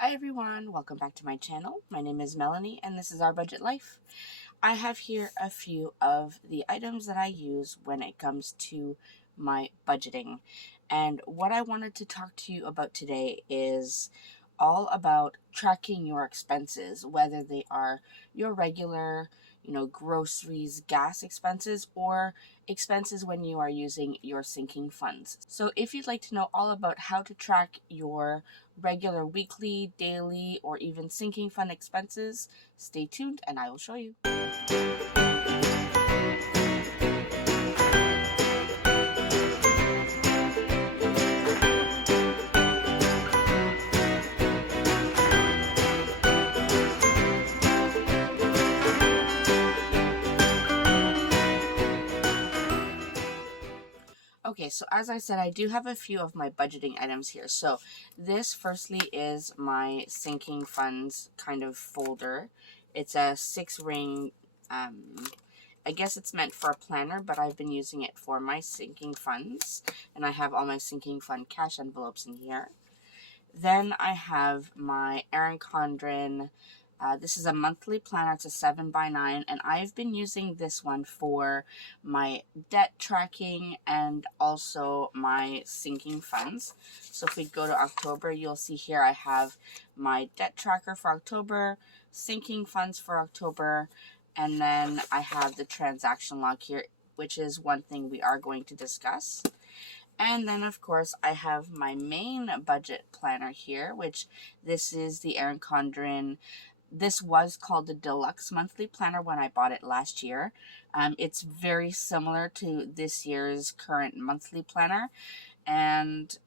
Hi everyone, welcome back to my channel. My name is Melanie and this is Our Budget Life. I have here a few of the items that I use when it comes to my budgeting. And what I wanted to talk to you about today is all about tracking your expenses, whether they are your regular, groceries, gas expenses, or expenses when you are using your sinking funds. So if you'd like to know all about how to track your regular weekly, daily, or even sinking fund expenses, stay tuned and I will show you. Okay, so as I said, I do have a few of my budgeting items here. So this firstly is my sinking funds kind of folder. It's a 6-ring, I guess it's meant for a planner, but I've been using it for my sinking funds. And I have all my sinking fund cash envelopes in here. Then I have my Erin Condren. This is a monthly planner. It's a 7x9, and I've been using this one for my debt tracking and also my sinking funds. So if we go to October, you'll see here I have my debt tracker for October, sinking funds for October, and then I have the transaction log here, which is one thing we are going to discuss. And then, of course, I have my main budget planner here, which this is the Erin Condren. This was called the Deluxe Monthly Planner when I bought it last year. It's very similar to this year's current monthly planner. And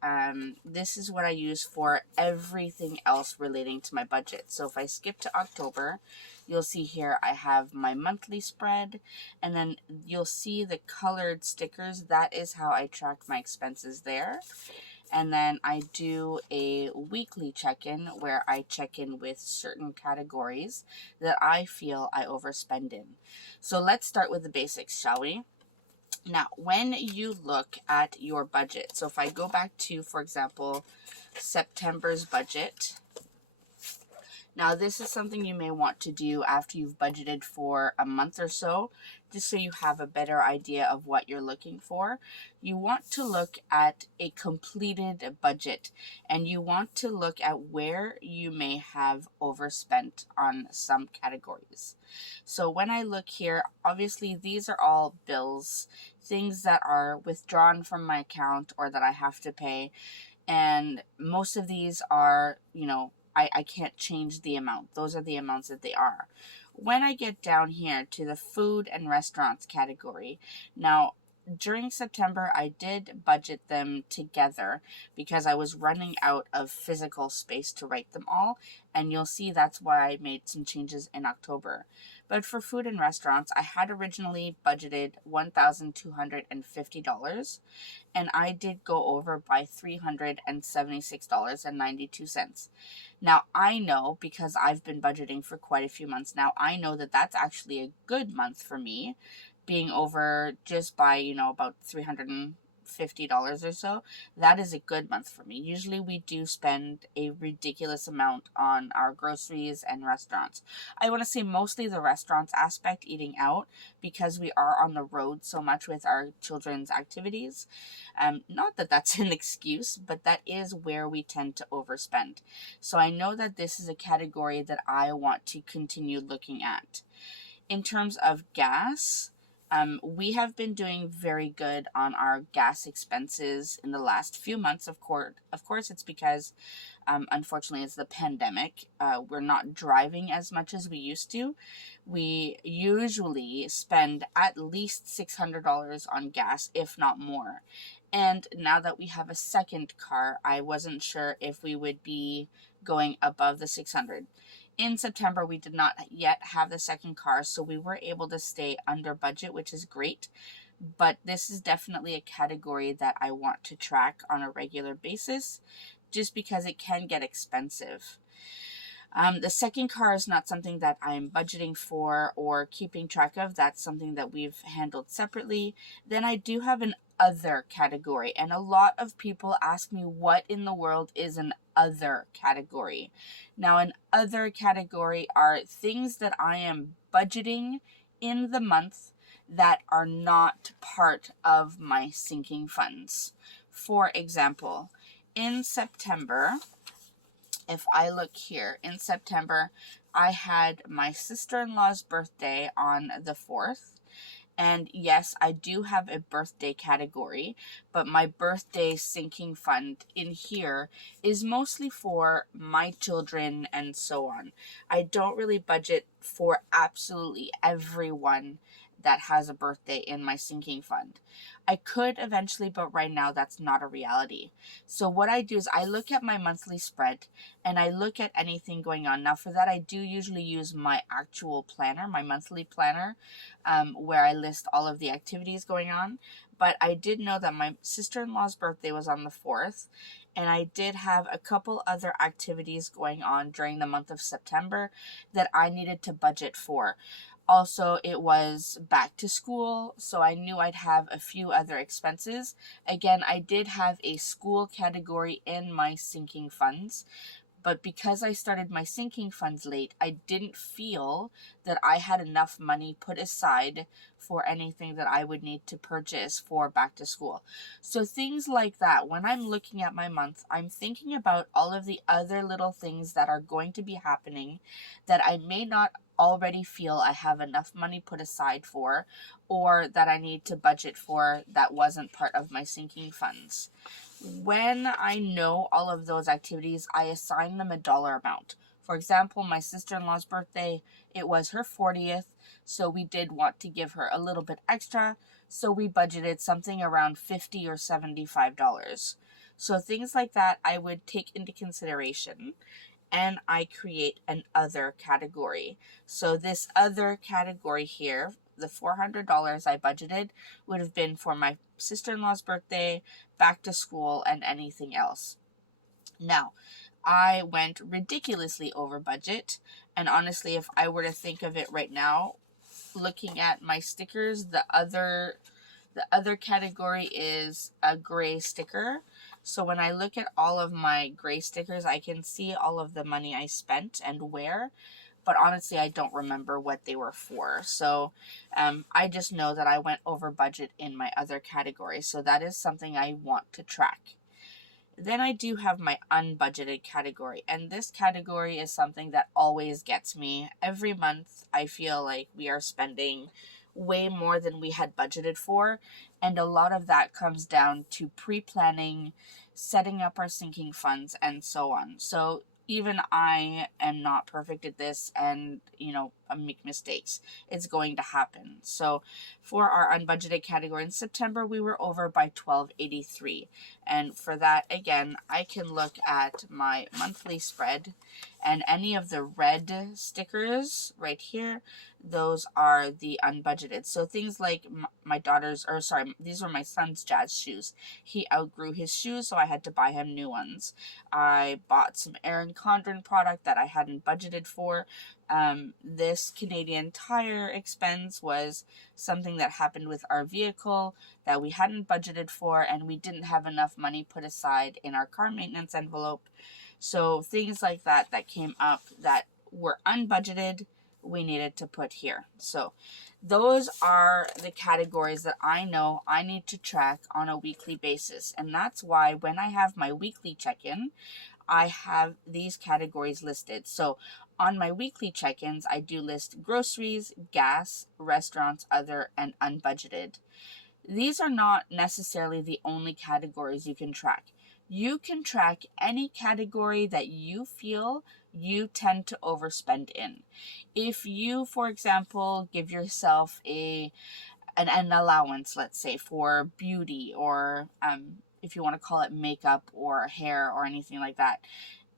this is what I use for everything else relating to my budget. So if I skip to October, you'll see here I have my monthly spread, and then you'll see the colored stickers. That is how I track my expenses there. And then I do a weekly check-in where I check in with certain categories that I feel I overspend in. So let's start with the basics, shall we? Now, when you look at your budget, so if I go back to, for example, September's budget. Now, this is something you may want to do after you've budgeted for a month or so, just so you have a better idea of what you're looking for. You want to look at a completed budget, and you want to look at where you may have overspent on some categories. So when I look here, obviously these are all bills, things that are withdrawn from my account or that I have to pay. And most of these are, I can't change the amount. Those are the amounts that they are. When I get down here to the food and restaurants category, now during September, I did budget them together because I was running out of physical space to write them all. And you'll see that's why I made some changes in October. But for food and restaurants, I had originally budgeted $1,250. And I did go over by $376.92. Now, I know, because I've been budgeting for quite a few months now, I know that that's actually a good month for me, being over just by, about $350 or so. That is a good month for me. Usually we do spend a ridiculous amount on our groceries and restaurants. I want to say mostly the restaurants aspect, eating out, because we are on the road so much with our children's activities. Not that that's an excuse, but that is where we tend to overspend. So I know that this is a category that I want to continue looking at. In terms of gas, we have been doing very good on our gas expenses in the last few months. Of course, it's because, unfortunately, it's the pandemic. We're not driving as much as we used to. We usually spend at least $600 on gas, if not more. And now that we have a second car, I wasn't sure if we would be going above the 600. In September, we did not yet have the second car, so we were able to stay under budget, which is great. But this is definitely a category that I want to track on a regular basis, just because it can get expensive. The second car is not something that I'm budgeting for or keeping track of. That's something that we've handled separately. Then I do have an other category, and a lot of people ask me what in the world is an other category. Now, an other category are things that I am budgeting in the month that are not part of my sinking funds. For example, in September, if I look here, in September, I had my sister-in-law's birthday on the 4th. And yes, I do have a birthday category, but my birthday sinking fund in here is mostly for my children and so on. I don't really budget for absolutely everyone that has a birthday in my sinking fund. I could eventually, but right now that's not a reality. So what I do is I look at my monthly spread and I look at anything going on. Now for that, I do usually use my actual planner, my monthly planner, where I list all of the activities going on. But I did know that my sister-in-law's birthday was on the 4th, and I did have a couple other activities going on during the month of September that I needed to budget for. Also, it was back to school, so I knew I'd have a few other expenses. Again, I did have a school category in my sinking funds, but because I started my sinking funds late, I didn't feel that I had enough money put aside for anything that I would need to purchase for back to school. So things like that, when I'm looking at my month, I'm thinking about all of the other little things that are going to be happening that I may not already feel I have enough money put aside for, or that I need to budget for that wasn't part of my sinking funds. When I know all of those activities, I assign them a dollar amount. For example, my sister-in-law's birthday, it was her 40th, so we did want to give her a little bit extra, so we budgeted something around $50 or $75. So things like that I would take into consideration, and I create an other category. So this other category here, the $400 I budgeted, would have been for my sister-in-law's birthday, back to school, and anything else. Now, I went ridiculously over budget, and honestly, if I were to think of it right now, looking at my stickers, the other category is a gray sticker. So when I look at all of my gray stickers, I can see all of the money I spent and where. But honestly, I don't remember what they were for. So I just know that I went over budget in my other category. So that is something I want to track. Then I do have my unbudgeted category. And this category is something that always gets me. Every month, I feel like we are spending way more than we had budgeted for. And a lot of that comes down to pre-planning, setting up our sinking funds, and so on. So even I am not perfect at this, and I make mistakes. It's going to happen. So for our unbudgeted category in September, we were over by $12.83. And for that, again, I can look at my monthly spread, and any of the red stickers right here, those are the unbudgeted. So things like these were my son's jazz shoes. He outgrew his shoes, so I had to buy him new ones. I bought some Erin Condren product that I hadn't budgeted for. This Canadian Tire expense was something that happened with our vehicle that we hadn't budgeted for, and we didn't have enough money put aside in our car maintenance envelope. So things like that came up that were unbudgeted, we needed to put here. So those are the categories that I know I need to track on a weekly basis. And that's why when I have my weekly check-in, I have these categories listed. So on my weekly check-ins, I do list groceries, gas, restaurants, other, and unbudgeted. These are not necessarily the only categories you can track. You can track any category that you feel you tend to overspend in. If you, for example, give yourself an allowance, let's say, for beauty, or if you want to call it makeup or hair or anything like that,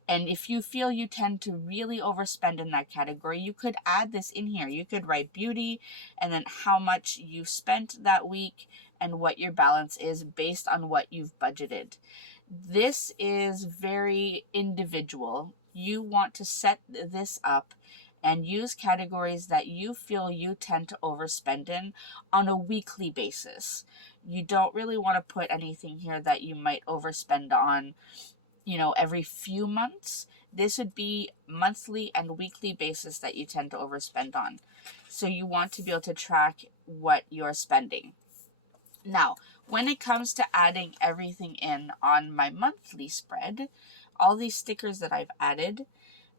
and if you feel you tend to really overspend in that category, you could add this in here. You could write beauty and then how much you spent that week and what your balance is based on what you've budgeted. This is very individual. you want to set this up and use categories that you feel you tend to overspend in on a weekly basis. You don't really want to put anything here that you might overspend on, every few months. This would be monthly and weekly basis that you tend to overspend on. So you want to be able to track what you're spending. Now, when it comes to adding everything in on my monthly spread, all these stickers that I've added,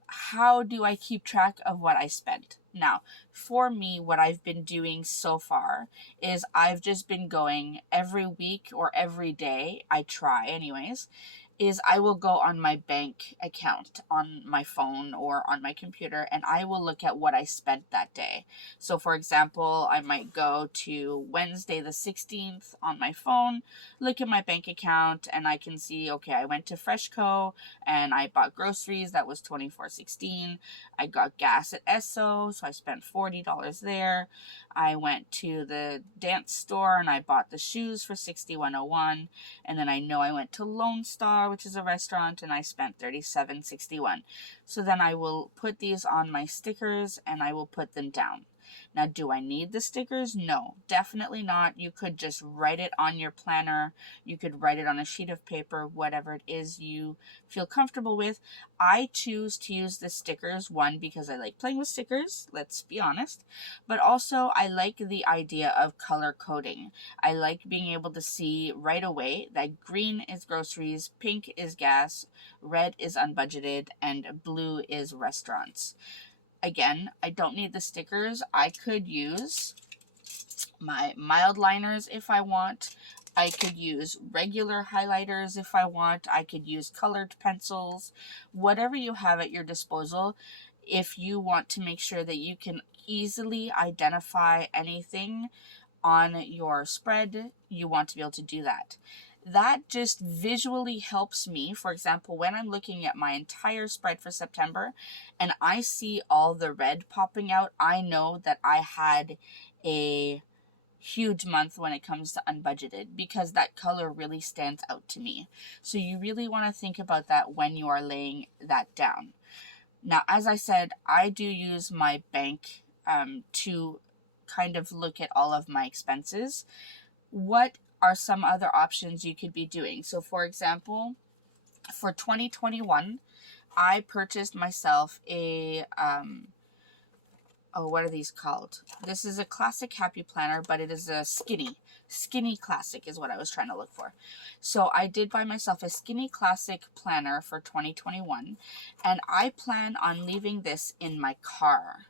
how do I keep track of what I spent? Now, for me, what I've been doing so far is I've just been going every week or every day, I try anyways, is I will go on my bank account on my phone or on my computer, and I will look at what I spent that day. So for example, I might go to Wednesday the 16th on my phone, look at my bank account, and I can see, okay, I went to Freshco and I bought groceries. That was $24.16. I got gas at Esso, so I spent $40 there. I went to the dance store and I bought the shoes for $61.01. And then I know I went to Lone Star, which is a restaurant, and I spent $37.61. So then I will put these on my stickers and I will put them down. Now, do I need the stickers? No, definitely not. You could just write it on your planner. You could write it on a sheet of paper, whatever it is you feel comfortable with. I choose to use the stickers, one, because I like playing with stickers, let's be honest, but also I like the idea of color coding. I like being able to see right away that green is groceries, pink is gas, red is unbudgeted, and blue is restaurants. Again, I don't need the stickers. I could use my mild liners if I want. I could use regular highlighters if I want. I could use colored pencils. Whatever you have at your disposal, if you want to make sure that you can easily identify anything on your spread, you want to be able to do that. That just visually helps me. For example, when I'm looking at my entire spread for September and I see all the red popping out, I know that I had a huge month when it comes to unbudgeted, because that color really stands out to me. So you really want to think about that when you are laying that down. Now, as I said, I do use my bank to kind of look at all of my expenses. What are some other options you could be doing? So for example, for 2021, I purchased myself a, what are these called? This is a classic happy planner, but it is a skinny classic is what I was trying to look for. So I did buy myself a skinny classic planner for 2021, and I plan on leaving this in my car.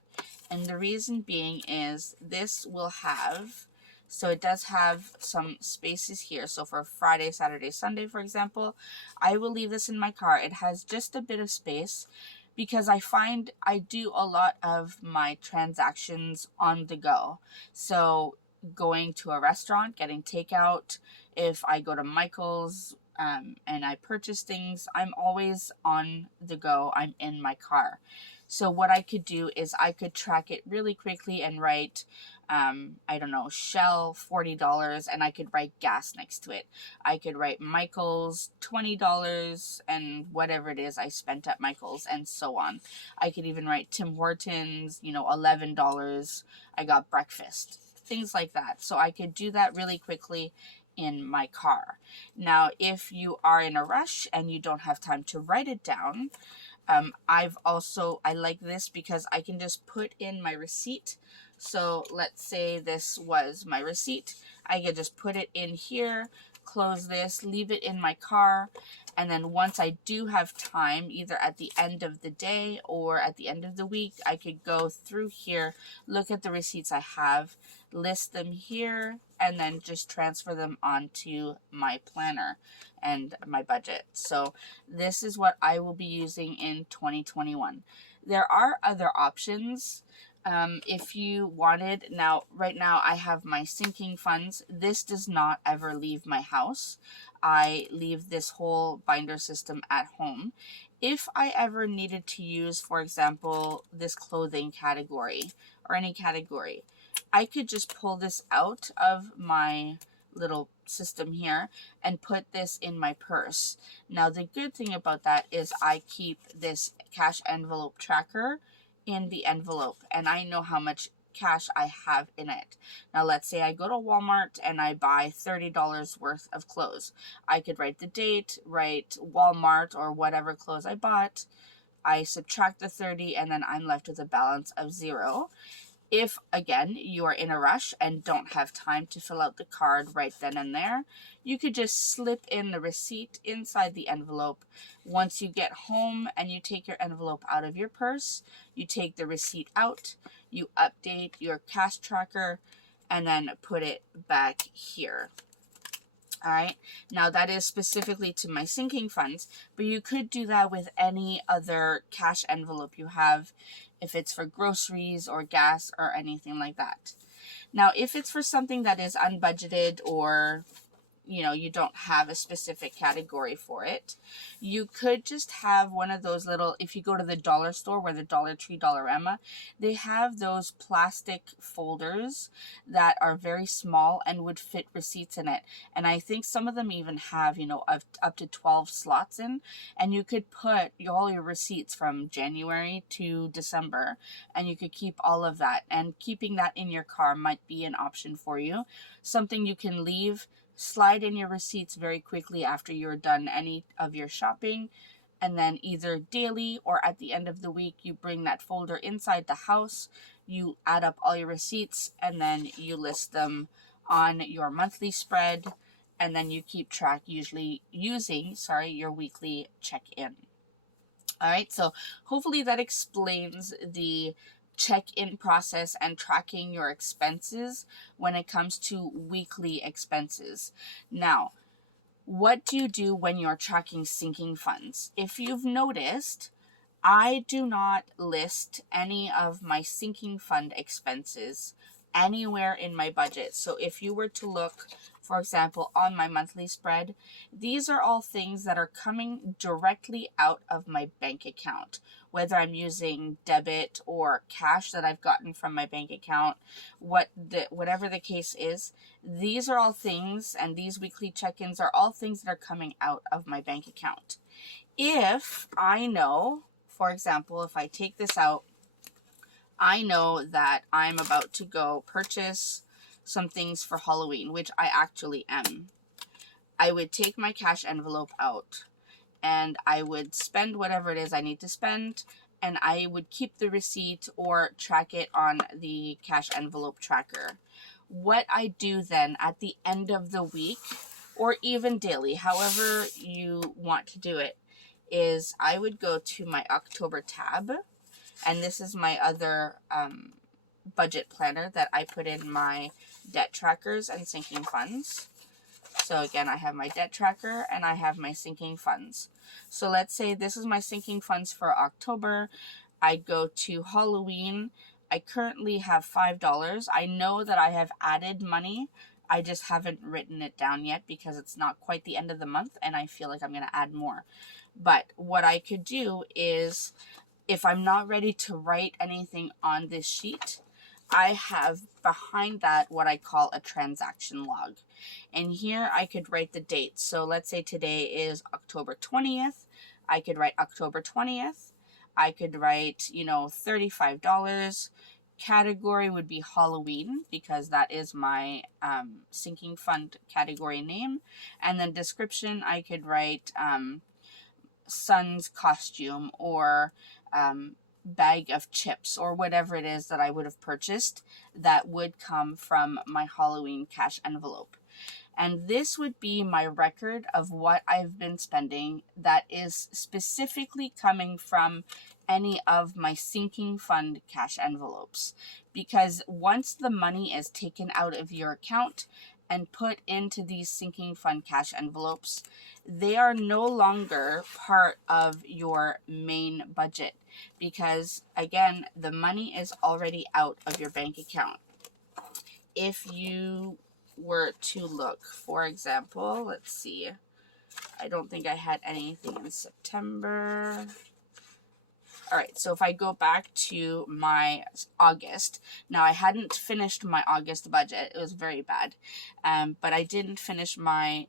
And the reason being is this will have, so it does have some spaces here. So for Friday, Saturday, Sunday, for example, I will leave this in my car. It has just a bit of space because I find I do a lot of my transactions on the go. So going to a restaurant, getting takeout, if I go to Michael's and I purchase things, I'm always on the go. I'm in my car. So what I could do is I could track it really quickly and write, I don't know, Shell $40, and I could write gas next to it. I could write Michael's $20 and whatever it is I spent at Michael's, and so on. I could even write Tim Hortons, $11, I got breakfast. Things like that. So I could do that really quickly in my car. Now, if you are in a rush and you don't have time to write it down, I like this because I can just put in my receipt. So let's say this was my receipt. I can just put it in here, close this, leave it in my car. And then once I do have time, either at the end of the day or at the end of the week, I could go through here, look at the receipts I have, list them here, and then just transfer them onto my planner and my budget. So this is what I will be using in 2021. There are other options. If you wanted, right now I have my sinking funds. This does not ever leave my house. I leave this whole binder system at home. If I ever needed to use, for example, this clothing category or any category, I could just pull this out of my little system here and put this in my purse. Now the good thing about that is I keep this cash envelope tracker in the envelope and I know how much cash I have in it. Now let's say I go to Walmart and I buy $30 worth of clothes. I could write the date, write Walmart or whatever clothes I bought. I subtract the 30 and then I'm left with a balance of 0. If, again, you are in a rush and don't have time to fill out the card right then and there, you could just slip in the receipt inside the envelope. Once you get home and you take your envelope out of your purse, you take the receipt out, you update your cash tracker, and then put it back here. All right, now that is specifically to my sinking funds, but you could do that with any other cash envelope you have, if it's for groceries or gas or anything like that. Now, if it's for something that is unbudgeted or you don't have a specific category for it, you could just have one of those little, if you go to the dollar store where the Dollar Tree, Dollarama, they have those plastic folders that are very small and would fit receipts in it. And I think some of them even have, up to 12 slots in, and you could put all your receipts from January to December, and you could keep all of that. And keeping that in your car might be an option for you. Something you can leave, slide in your receipts very quickly after you're done any of your shopping, and then either daily or at the end of the week you bring that folder inside the house, you add up all your receipts, and then you list them on your monthly spread, and then you keep track usually using your weekly check-in. All right, so hopefully that explains the check-in process and tracking your expenses when it comes to weekly expenses. Now, what do you do when you're tracking sinking funds? If you've noticed, I do not list any of my sinking fund expenses anywhere in my budget. So if you were to look, for example, on my monthly spread, these are all things that are coming directly out of my bank account, whether I'm using debit or cash that I've gotten from my bank account, whatever the case is. These are all things, and these weekly check-ins are all things that are coming out of my bank account. If I know, for example, if I take this out, I know that I'm about to go purchase some things for Halloween, which I actually am. I would take my cash envelope out and I would spend whatever it is I need to spend, and I would keep the receipt or track it on the cash envelope tracker. What I do then at the end of the week, or even daily, however you want to do it, is I would go to my October tab, and this is my other budget planner that I put in my debt trackers and sinking funds. So again, I have my debt tracker and I have my sinking funds. So let's say this is my sinking funds for October. I go to Halloween. I currently have $5. I know that I have added money. I just haven't written it down yet because it's not quite the end of the month and I feel like I'm going to add more. But what I could do is, if I'm not ready to write anything on this sheet, I have behind that what I call a transaction log. And here I could write the date. So let's say today is October 20th. I could write October 20th. I could write, $35. Category would be Halloween because that is my sinking fund category name. And then description, I could write son's costume or bag of chips or whatever it is that I would have purchased that would come from my Halloween cash envelope. And this would be my record of what I've been spending that is specifically coming from any of my sinking fund cash envelopes. Because once the money is taken out of your account and put into these sinking fund cash envelopes, they are no longer part of your main budget. Because again, the money is already out of your bank account. If you were to look, for example, let's see, I don't think I had anything in September. All right, so if I go back to my August, now I hadn't finished my August budget. It was very bad, but I didn't finish my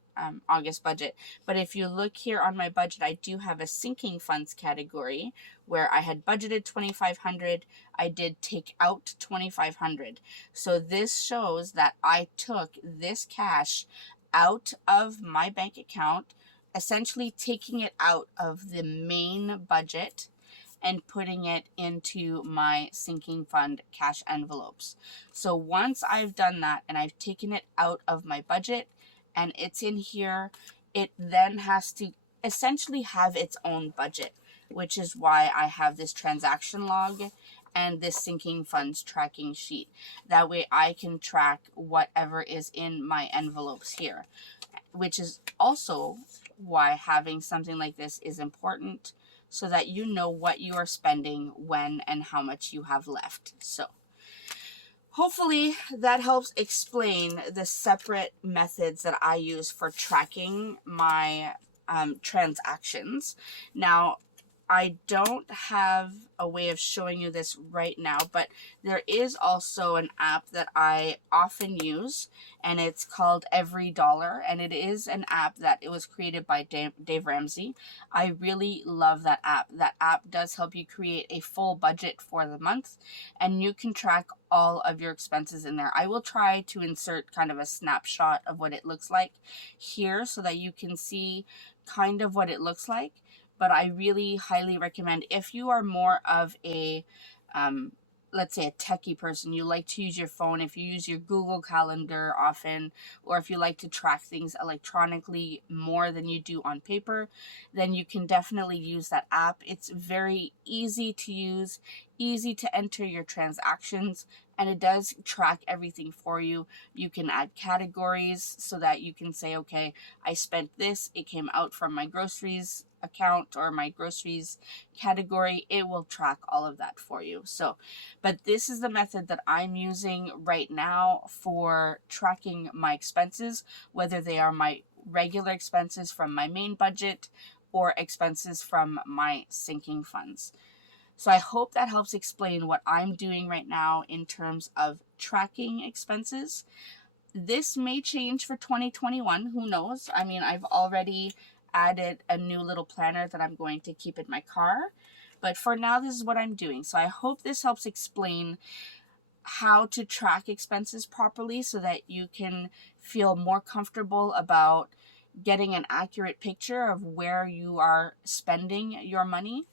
August budget. But if you look here on my budget, I do have a sinking funds category where I had budgeted $2,500. I did take out $2,500. So this shows that I took this cash out of my bank account, essentially taking it out of the main budget and putting it into my sinking fund cash envelopes. So once I've done that and I've taken it out of my budget and it's in here, it then has to essentially have its own budget, which is why I have this transaction log and this sinking funds tracking sheet. That way I can track whatever is in my envelopes here, which is also why having something like this is important, so that you know what you are spending, when, and how much you have left. So hopefully that helps explain the separate methods that I use for tracking my transactions. Now, I don't have a way of showing you this right now, but there is also an app that I often use, and it's called Every Dollar, and it is an app that it was created by Dave Ramsey. I really love that app. That app does help you create a full budget for the month, and you can track all of your expenses in there. I will try to insert kind of a snapshot of what it looks like here so that you can see kind of what it looks like. But I really highly recommend, if you are more of a, let's say a techie person, you like to use your phone, if you use your Google Calendar often, or if you like to track things electronically more than you do on paper, then you can definitely use that app. It's very easy to use, easy to enter your transactions, and it does track everything for you. You can add categories so that you can say, okay, I spent this, it came out from my groceries account or my groceries category. It will track all of that for you. So, but this is the method that I'm using right now for tracking my expenses, whether they are my regular expenses from my main budget or expenses from my sinking funds. So I hope that helps explain what I'm doing right now in terms of tracking expenses. This may change for 2021. Who knows? I mean, I've already added a new little planner that I'm going to keep in my car. But for now, this is what I'm doing. So I hope this helps explain how to track expenses properly so that you can feel more comfortable about getting an accurate picture of where you are spending your money.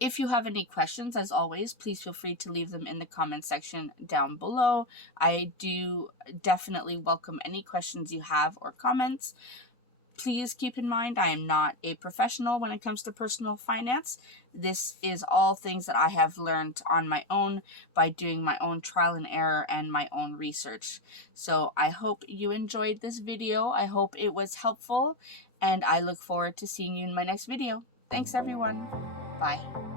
If you have any questions, as always, please feel free to leave them in the comment section down below. I do definitely welcome any questions you have or comments. Please keep in mind, I am not a professional when it comes to personal finance. This is all things that I have learned on my own by doing my own trial and error and my own research. So I hope you enjoyed this video. I hope it was helpful, and I look forward to seeing you in my next video. Thanks, everyone. Bye.